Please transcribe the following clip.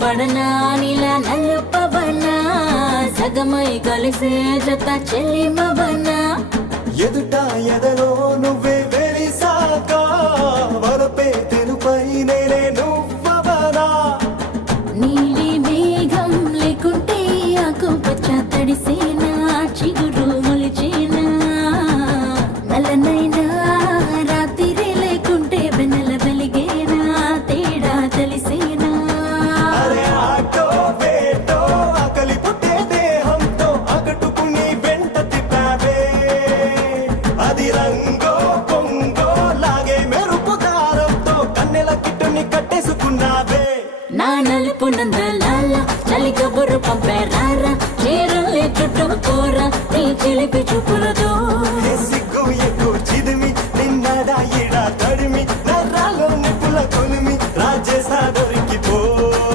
పడనా నీలా నలుపవనా సగమై కలిసే జత చెల్లిమవనా ఎదుట ఎదలో నువ్వే వెలిసాక వరపే తెలుపై నేనే నువ్వవనా నీలి మేఘం లేకుంటే ఆకుపచ్చ తడిసేనా చిగురు మొలిచేనా నల్లనైనా రాత్రి లేకుంటే వెన్నెల వెలిగేనా తేడా తెలిసేనా అరే ఆటో వేటో ఆకలి పుట్టే దేహంతో అగటుకుని వెంట తిప్పావే అది రంగో పొంగో లాగే మెరుపు దారంతో కన్నెల కిట్టుని కట్టేసుకున్నావే నా నలుపు నందలాల చలి కబురు పంపారా చీరల్ని చుట్టుకోరా నీ చిలిపి చూపులతో సిగ్గు ఎక్కువ చిదిమి నిన్నడా ఇడా తడిమి